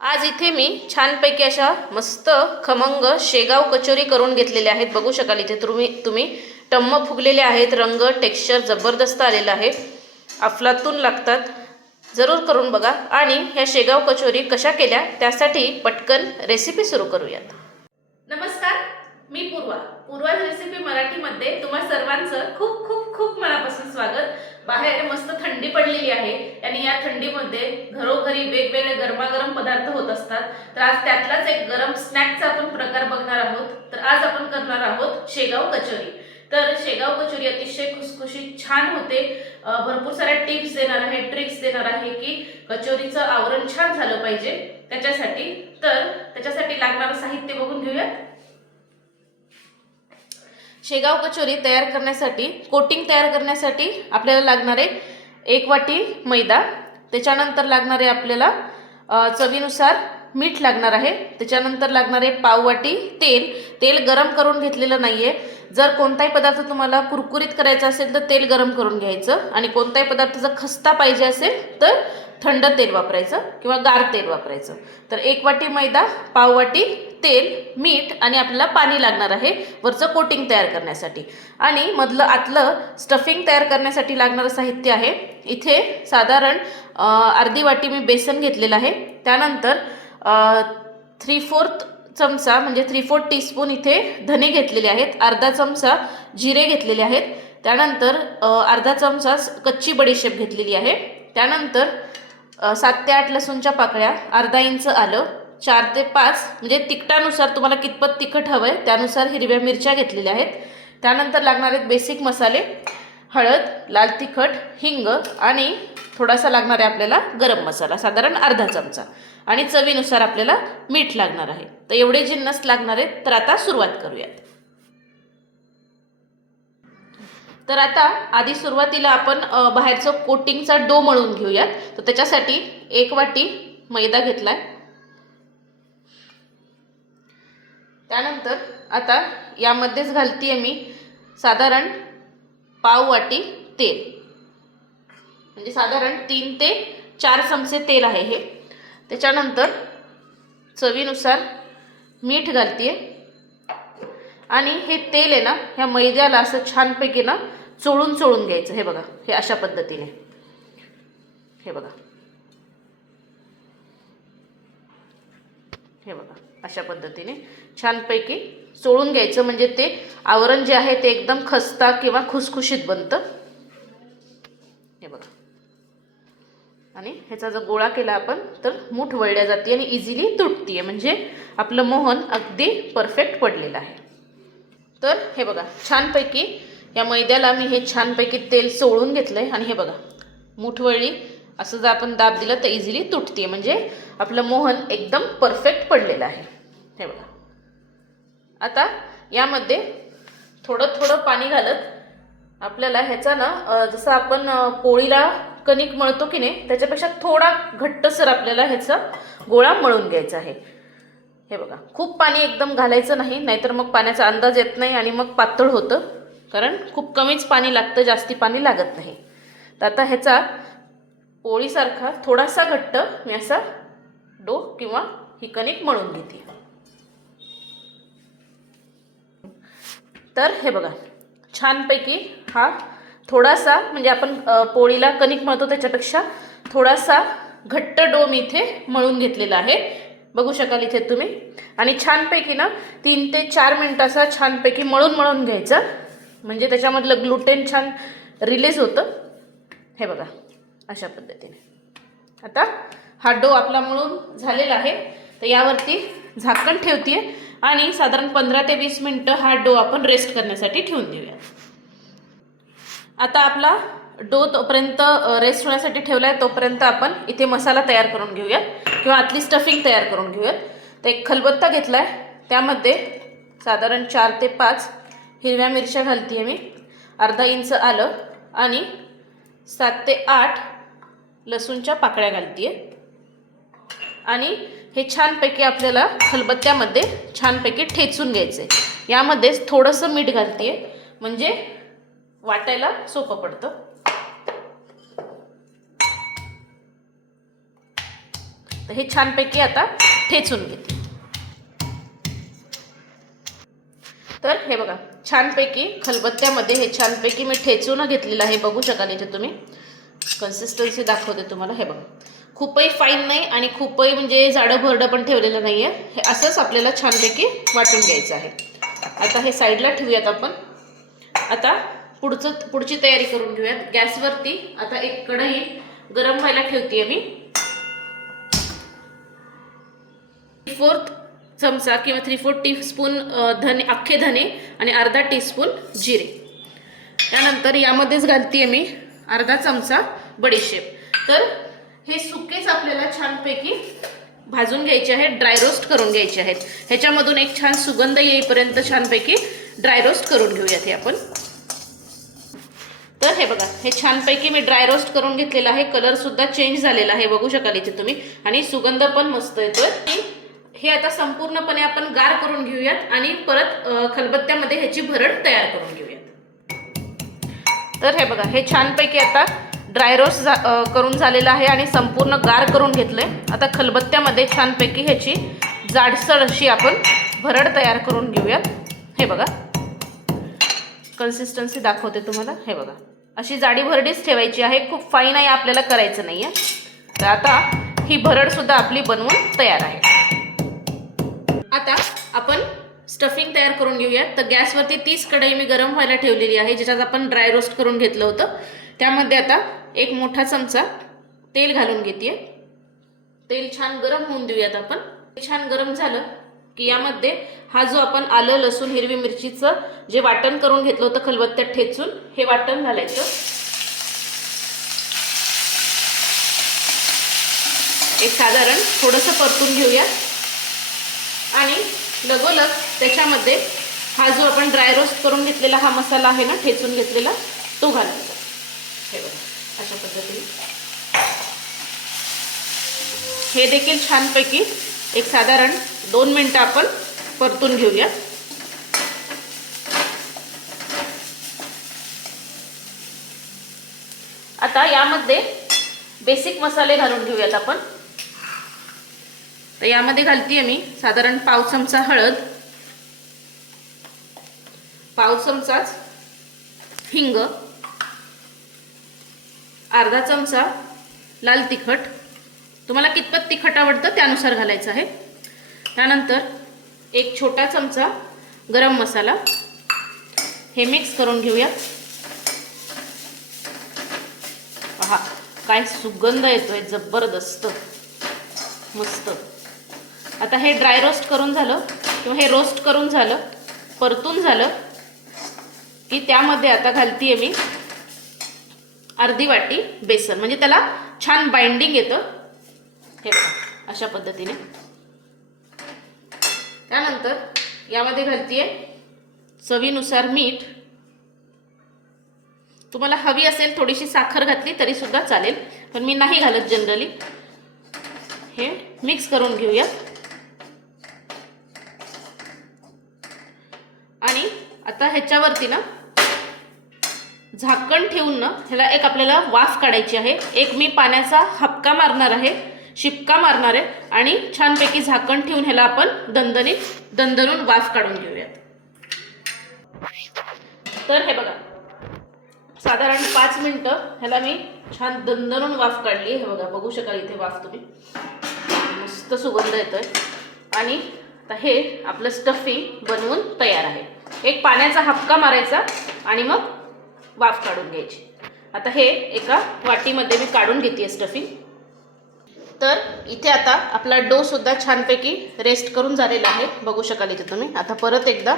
आज इथे मी छानपैकी अशा मस्त खमंग शेगाव कचोरी करून घेतलेल्या आहेत. बघू शकाल इथे तुम्ही तुम्ही टम्म फुगलेले आहेत रंग टेक्स्चर जबरदस्त आलेलं आहे. अफलातून लागतात. जरूर करून बघा. आणि ह्या शेगाव कचोरी कशा केल्या त्यासाठी पटकन रेसिपी सुरू करूयात. नमस्कार मी पूर्वा. पूर्वाज रेसिपी मराठीमध्ये तुम्हा सर्वांचं खूप खूप खूप मनापासून स्वागत. बाहेर मस्त थंडी पडलेली आहे. आणि या थंडीमध्ये घरोघरी वेगवेगळे गरमागरम पदार्थ होत असतात. तर आज त्यातलाच एक गरम स्नॅकचा आपण प्रकार बघणार आहोत. तर आज आपण करणार आहोत शेगाव कचोरी. तर शेगाव कचोरी अतिशय खुसखुशीत छान होते. भरपूर साऱ्या टिप्स देणार आहे ट्रिक्स देणार आहे की कचोरीचं आवरण छान झालं पाहिजे त्याच्यासाठी. तर त्याच्यासाठी लागणारं साहित्य बघून घेऊयात. शेगाव कचोरी तयार करण्यासाठी कोटिंग तयार करण्यासाठी आपल्याला लागणारे एक वाटी मैदा त्याच्यानंतर लागणारे आपल्याला चवीनुसार मीठ लागणार आहे. त्याच्यानंतर लागणारे पाववाटी तेल. तेल गरम करून घेतलेलं नाही आहे जर कोणताही पदार्थ तुम्हाला कुरकुरीत करायचा असेल तर तेल गरम करून घ्यायचं. आणि कोणताही पदार्थ जर खस्ता पाहिजे असेल तर थंड तेल वापरायचं किंवा गार तेल वापरायचं. तर एक वाटी मैदा पाववाटी तेल मीठ आणि आपल्याला पाणी लागणार आहे वरचं कोटिंग तयार करण्यासाठी. आणि मधलं आतलं स्टफिंग तयार करण्यासाठी लागणारं साहित्य आहे. इथे साधारण अर्धी वाटी मी बेसन घेतलेलं आहे. त्यानंतर थ्री फोर्थ चमचा म्हणजे थ्री फोर्थ टीस्पून इथे धने घेतलेले आहेत. अर्धा चमचा जिरे घेतलेले आहेत. त्यानंतर अर्धा चमचा कच्ची बडीशेप घेतलेली आहे. त्यानंतर सात ते आठ लसूणच्या पाकळ्या अर्धा इंच आलं. चार ते पाच म्हणजे तिखटानुसार तुम्हाला कितपत तिखट हवं आहे त्यानुसार हिरव्या मिरच्या घेतलेल्या आहेत. त्यानंतर लागणार आहेत बेसिक मसाले हळद लाल तिखट हिंग आणि थोडासा लागणार आहे आपल्याला गरम मसाला साधारण अर्धा चमचा. आणि चवीनुसार आपल्याला मीठ लागणार आहे. तर एवढे जिन्नस लागणार आहेत तर आता सुरुवात करूयात. तर आता आधी सुरुवातीला आपण बाहेरचं कोटिंगचा डो मळून घेऊयात. तर त्याच्यासाठी एक वाटी मैदा घेतला आहे त्यानंतर आता यामध्येच घालते आहे मी साधारण पाव वाटी तेल. म्हणजे साधारण तीन ते चार चमचे तेल आहे हे. त्याच्यानंतर चवीनुसार मीठ घालतीये. आणि हे तेल आहे ना ह्या मैद्याला असं छानपैकी ना चोळून चोळून घ्यायचं. हे बघा हे अशा पद्धतीने. हे बघा. हे बघा अशा पद्धतीने. छानपैकी चोळून घ्यायचं. म्हणजे ते आवरण जे आहे ते एकदम खस्ता किंवा खुसखुशीत बनतं. हे बघा. आणि ह्याचा जर गोळा केला आपण तर मूठ वळल्या जाते आणि इझिली तुटतीये. म्हणजे आपलं मोहन अगदी परफेक्ट पडलेलं आहे. तर हे बघा छानपैकी या मैद्याला मी हे छानपैकी तेल चोळून घेतलंय. आणि हे बघा मुठवळी असं जर आपण दाब दिलं तर इझिली तुटते म्हणजे आपलं मोहन एकदम परफेक्ट पडलेलं आहे. हे बघा. आता यामध्ये थोडं थोडं पाणी घालत आपल्याला ह्याचा ना जसं आपण पोळीला कणिक मळतो की नाही त्याच्यापेक्षा थोडा घट्टसर आपल्याला ह्याचा गोळा मळून घ्यायचा आहे. हे बघा खूप पाणी एकदम घालायचं नाही नाहीतर मग पाण्याचा अंदाज येत नाही आणि मग पातळ होतं कारण खूप कमीच पाणी लागतं जास्ती पाणी लागत नाही. तर आता ह्याचा पोळीसारखा थोडासा घट्ट मी असा डो किंवा ही कणिक मळून घेते. तर हे बघा छानपैकी हा थोडासा म्हणजे आपण पोळीला कणिक मळतो त्याच्यापेक्षा थोडासा घट्ट डो मी इथे मळून घेतलेला आहे. बघू शकाल इथे तुम्ही. आणि छानपैकी ना तीन ते चार मिनटाचा छानपैकी मळून मळून घ्यायचं. म्हणजे त्याच्यामधलं ग्लुटेन छान रिलीज होतं. हे बघा अशा पद्धतीने. आता हा डो आपला मळून झालेला आहे. तर यावरती झाकण ठेवते आणि साधारण पंधरा ते वीस मिनटं हा डो आपण रेस्ट करण्यासाठी ठेवून देऊया. आता आपला डो तोपर्यंत रेस्ट होण्यासाठी ठेवला आहे तोपर्यंत आपण इथे मसाला तयार करून घेऊयात किंवा आतली स्टफिंग तयार करून घेऊयात. तर एक खलबत्ता घेतला आहे त्यामध्ये साधारण चार ते पाच हिरव्या मिरच्या घालते आहे मी. अर्धा इंच आलं आणि सात ते आठ लसूणच्या पाकळ्या घालते आहे आणि हे छानपैकी आपल्याला खलबत्त्यामध्ये छानपैकी ठेचून घ्यायचं आहे यामध्येच थोडंसं मीठ घालते म्हणजे वाटायला सोपं पडतं. तर हे छानपैकी आता ठेचून घेते. तर हे बघा छानपैकी खलबत्त्यामध्ये हे छानपैकी मी ठेचून घेतलेलं आहे. बघू शकाल इथे तुम्ही. कन्सिस्टन्सी दाखवते तुम्हाला. हे बघा. खूपही फाईन नाही आणि खूपही म्हणजे जाडं भरडं पण ठेवलेलं नाही आहे हे असंच आपल्याला छानपैकी वाटून घ्यायचं आहे. आता हे साईडला ठेवूयात आपण. आता पुढचं पुढची तयारी करून घेऊयात. गॅसवरती आता एक कढई गरम व्हायला ठेवते मी. फोर्थ चमचा किंवा थ्री फोर्थ टीस्पून धने अख्खे धने आणि अर्धा टीस्पून जिरे. त्यानंतर यामध्येच घालते मी अर्धा चमचा बडीशेप. तर हे सुकेच आपल्याला छानपैकी भाजून घ्यायचे आहेत ड्राय रोस्ट करून घ्यायचे आहेत. ह्याच्यामधून एक छान सुगंध येईपर्यंत छानपैकी ड्राय रोस्ट करून घेऊयात हे आपण. तर हे बघा हे छानपैकी मी ड्राय रोस्ट करून घेतलेलं आहे. कलरसुद्धा चेंज झालेला आहे बघू शकाल इथे तुम्ही. आणि सुगंध पण मस्त येतोय. हे आता संपूर्णपणे आपण गार करून घेऊयात आणि परत खलबत्त्यामध्ये ह्याची भरड तयार करून घेऊयात. तर हे बघा हे छानपैकी आता ड्राय रोस्ट झा करून झालेलं आहे आणि संपूर्ण गार करून घेतलंय. आता खलबत्त्यामध्ये छानपैकी ह्याची जाडसर अशी आपण भरड तयार करून घेऊयात. हे बघा. कन्सिस्टन्सी दाखवते तुम्हाला. हे बघा. अशी जाडी भरडीच ठेवायची आहे. खूप फाईन आहे आपल्याला करायचं नाही आहे तर आता ही भरडसुद्धा आपली बनवून तयार आहे. आता आपण स्टफिंग तयार करून घेऊयात. तर गॅसवरती तीस कढई मी गरम व्हायला ठेवलेली आहे ज्याच्यात आपण ड्राय रोस्ट करून घेतलं होतं. त्यामध्ये आता एक मोठा चमचा तेल घालून घेते तेल छान गरम होऊन देऊयात आपण. छान गरम झालं की यामध्ये हा जो आपण आलं लसूण हिरवी मिरचीचं जे वाटण करून घेतलं होतं खलबत्त्यात ठेचून हे वाटण घालायचं. एक साधारण थोडंसं परतून घेऊया आणि लगोलग त्याच्यामध्ये हा जो आपण ड्राय रोस्ट करून घेतलेला हा मसाला आहे ना ठेचून घेतलेला तो घालायचा. हे बघा अशा पद्धतीने. हे देखील छानपैकी एक साधारण दोन मिनटं आपण परतून घेऊया आता यामध्ये बेसिक मसाले घालून घेऊयात आपण. तर यामध्ये घालतीये मी साधारण पाव चमचा हळद पाव चमचाच हिंग अर्धा चमचा लाल तिखट. तुम्हाला कितपत तिखट आवडतं त्यानुसार घालायचं आहे. त्यानंतर एक छोटा चमचा गरम मसाला. हे मिक्स करून घेऊया. पहा काय सुगंध येतोय जबरदस्त. मस्त. आता हे ड्राय रोस्ट करून झालं किंवा हे रोस्ट करून झालं परतून झालं की त्यामध्ये आता घालतीये मी अर्धी वाटी बेसन. म्हणजे त्याला छान बाइंडिंग येतं. हे बघा अशा पद्धतीने. त्यानंतर यामध्ये घालतीये चवीनुसार मीठ. तुम्हाला हवी असेल थोडीशी साखर घातली तरी सुद्धा चालेल पण मी नाही घालत जनरली हे मिक्स करून घेऊया. आणि आता ह्याच्यावरती ना झाकण ठेवून ना ह्याला एक आपल्याला वाफ काढायची आहे. एक मी पाण्याचा हपका मारणार आहे शिपका मारणार आहे आणि छानपैकी झाकण ठेवून ह्याला आपण दणदणीत दणदणून वाफ काढून घेऊयात. तर हे बघा साधारण पाच मिनटं ह्याला मी छान दणदणून वाफ काढली हे बघा बघू शकाल इथे वाफ तुम्ही. मस्त सुगंध येतोय. आणि आता हे आपलं स्टफिंग बनवून तयार आहे. एक पाण्याचा हपका मारायचा आणि मग वाफ काढून घ्यायची. आता हे एका वाटीमध्ये मी काढून घेते स्टफिंग तर इथे आता आपला डो सुद्धा छानपैकी रेस्ट करून झालेला आहे. बघू शकाल इथे तुम्ही. आता परत एकदा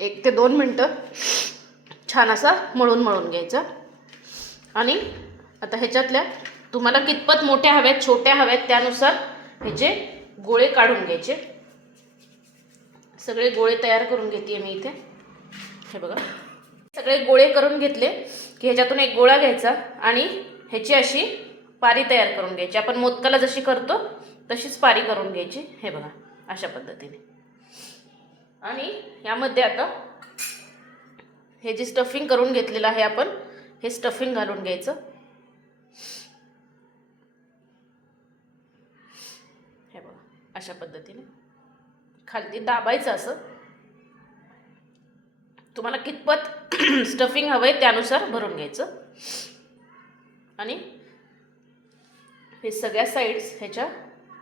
एक ते दोन मिनटं छान असा मळून मळून घ्यायचा. आणि आता ह्याच्यातल्या तुम्हाला कितपत मोठ्या हव्यात छोट्या हव्यात त्यानुसार ह्याचे गोळे काढून घ्यायचे. सगळे गोळे तयार करून घेते मी इथे. हे बघा. सगळे गोळे करून घेतले की ह्याच्यातून एक गोळा घ्यायचा आणि ह्याची अशी पारी तयार करून घ्यायची. आपण मोदकाला जशी करतो तशीच पारी करून घ्यायची. हे बघा अशा पद्धतीने. आणि यामध्ये आता हे जे स्टफिंग करून घेतलेलं आहे आपण हे स्टफिंग घालून घ्यायचं. हे बघा अशा पद्धतीने. खालती दाबायचं असं. तुम्हाला कितपत स्टफिंग हवं आहे त्यानुसार भरून घ्यायचं. आणि हे सगळ्या साईड्स ह्याच्या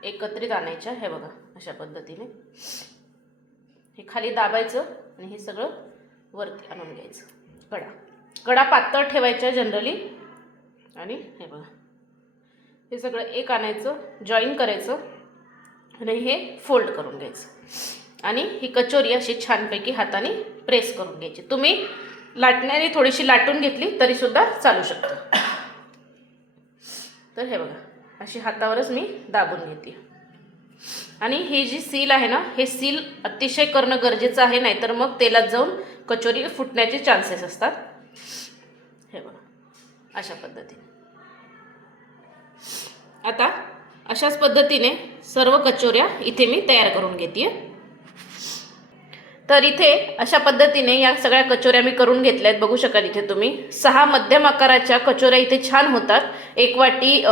एकत्रित आणायच्या हे बघा अशा पद्धतीने. हे खाली दाबायचं आणि हे सगळं वरती आणून घ्यायचं. कडा. कडा पातळ ठेवायच्या जनरली आणि हे बघा. हे सगळं एक आणायचं जॉईन करायचं आणि हे फोल्ड करून घ्यायचं. आणि ही कचोरी अशी छानपैकी हाताने प्रेस करून घ्यायची. तुम्ही लाटण्याने थोडीशी लाटून घेतली तरीसुद्धा चालू शकतं. तर हे बघा अशी हातावरच मी दाबून घेते आणि ही जी सील आहे ना हे सील अतिशय करणं गरजेचं आहे नाहीतर मग तेलात जाऊन कचोरी फुटण्याचे चान्सेस असतात. हे बघा अशा पद्धतीने. आता अशाच पद्धतीने सर्व कचोऱ्या इथे मी तयार करून घेते तर इथे अशा पद्धतीने या सगळ्या कचोऱ्या मी करून घेतल्या आहेत. बघू शकाल इथे तुम्ही. सहा मध्यम आकाराच्या कचोऱ्या इथे छान होतात. एक वाटी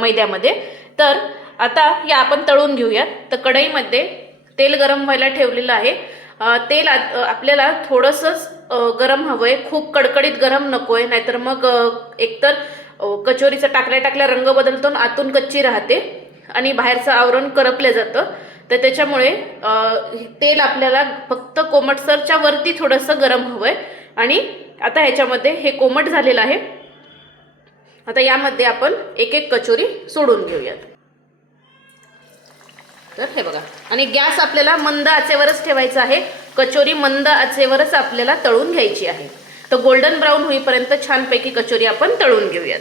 मैद्यामध्ये. तर आता या आपण तळून घेऊयात. तर कढईमध्ये तेल गरम व्हायला ठेवलेलं आहे. तेल आपल्याला थोडंसंच गरम हवं आहे खूप कडकडीत गरम नको आहे नाहीतर मग एकतर कचोरीचा टाकल्या टाकल्या रंग बदलतो आतून कच्ची राहते. आणि बाहेरचं आवरण करपलं जातं. तर त्याच्यामुळे तेल आपल्याला फक्त कोमटसरच्या वरती थोडंसं गरम हवं आहे आणि आता ह्याच्यामध्ये हे कोमट झालेलं आहे. आता यामध्ये आपण एक एक कचोरी सोडून घेऊयात. तर हे बघा. आणि गॅस आपल्याला मंद आचेवरच ठेवायचा आहे. कचोरी मंद आचेवरच आपल्याला तळून घ्यायची आहे. तर गोल्डन ब्राऊन होईपर्यंत छानपैकी कचोरी आपण तळून घेऊयात.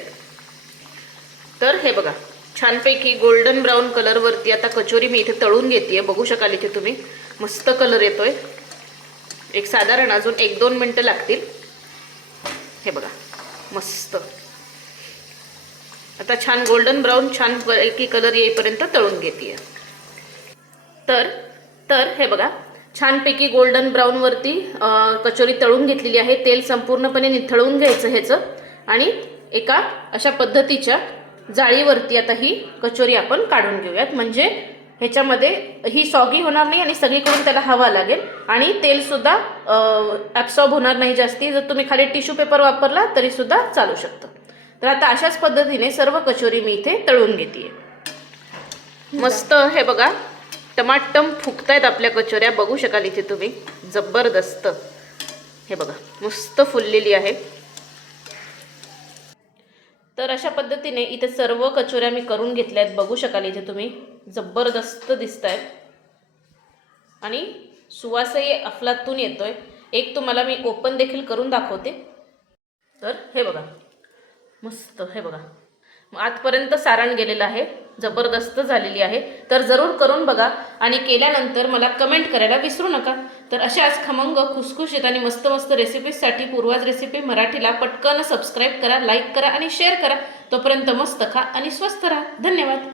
तर हे बघा. छानपैकी गोल्डन ब्राऊन कलरवरती आता कचोरी मी इथे तळून घेते बघू शकाल इथे तुम्ही. मस्त कलर येतोय. एक साधारण अजून एक दोन मिनटं लागतील. हे बघा. मस्त. आता छान गोल्डन ब्राऊन छान पैकी कलर येईपर्यंत तळून घेते तर तर हे बघा. छानपैकी गोल्डन ब्राऊनवरती कचोरी तळून घेतलेली आहे. तेल संपूर्णपणे निथळून घ्यायचं ह्याचं. आणि एका अशा पद्धतीच्या जाळीवरती आता ही कचोरी आपण काढून घेऊयात. म्हणजे ह्याच्यामध्ये ही सॉगी होणार नाही आणि सगळीकडून त्याला हवा लागेल. आणि तेलसुद्धा ॲब्सॉर्ब होणार नाही जास्ती. जर तुम्ही खाली टिश्यू पेपर वापरला तरीसुद्धा चालू शकतं. तर आता अशाच पद्धतीने सर्व कचोरी मी इथे तळून घेते मस्त हे बघा. टमाटम फुगतायत आपल्या कचोऱ्या. बघू शकाल इथे तुम्ही. जबरदस्त. हे बघा. मस्त फुललेली आहे. तर अशा पद्धतीने इथे सर्व कचोऱ्या मी करून घेतल्या आहेत. बघू शकाल इथे तुम्ही. जबरदस्त दिसत आहेत आणि सुवासही अफलातून येतो आहे एक तुम्हाला मी ओपन देखील करून दाखवते. तर हे बघा. मस्त हे बघा. आतपर्यंत सारण गेलेलं आहे. जबरदस्त झालेली आहे. तर जरूर करून बघा आणि केल्यानंतर मला कमेंट करायला विसरू नका. तर अशाच खमंग खुसखुशीत आणि मस्त मस्त रेसिपीजसाठी पूर्वाज रेसिपी मराठीला पटकन सबस्क्राईब करा लाईक करा आणि शेअर करा. तोपर्यंत मस्त खा आणि स्वस्त राहा. धन्यवाद.